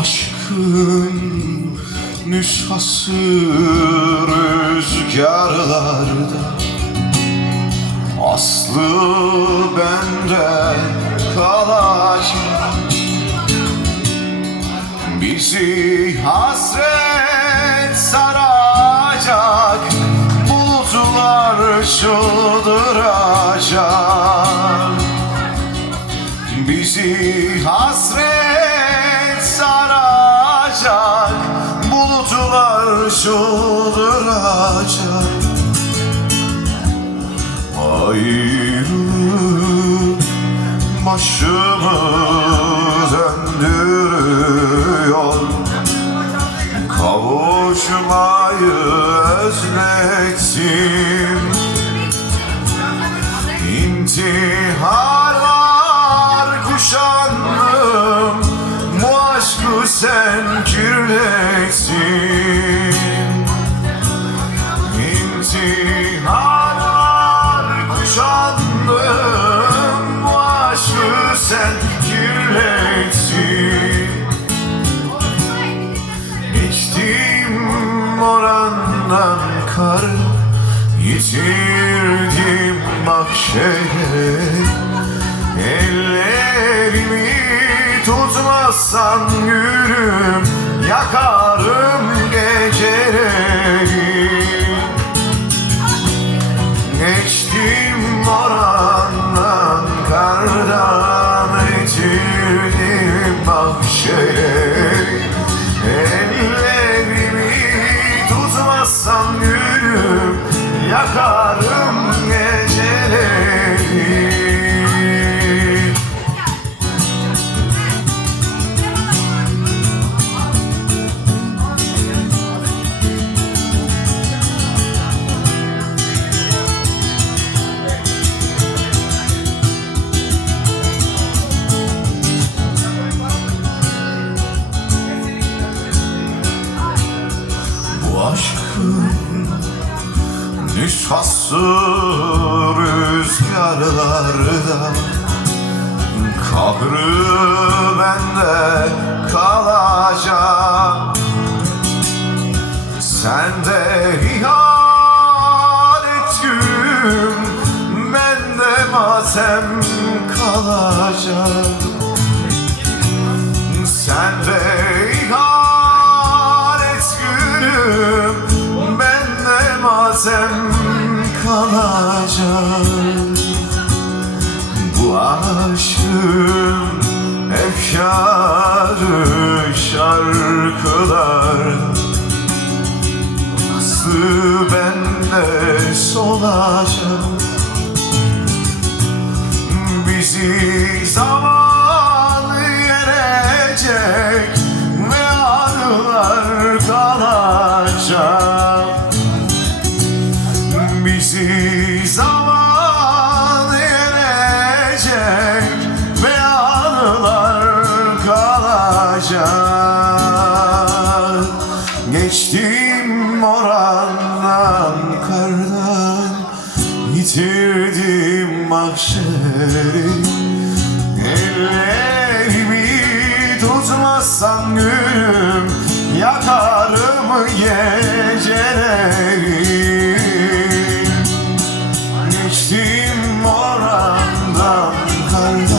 aşkın nüshası rüzgarlarda. Aslı bende kalacak Bizi hasret saracak Bulutlar çıldıracak Ayrılık başımı döndürüyor. Kavuşmayı özlettim İntiharlar Yitirdim mahşere Ellerimi tutmazsan yürüm Yakarım geceleri. Geçtim orandan nüshası rüzgarlarda Kahrı bende kalacak Sende ihanet gülüm Bende matem kalacak Sende ihanet kalacak Bu aşkın efkarı şarkılar. Nasıl bende solacak? Bizi zaman yerecek Bizi zaman yerecek Ve anılar kalacak. Geçtim orandan kardan Yitirdim mahşeri. Ellerimi tutmazsan gülüm heart.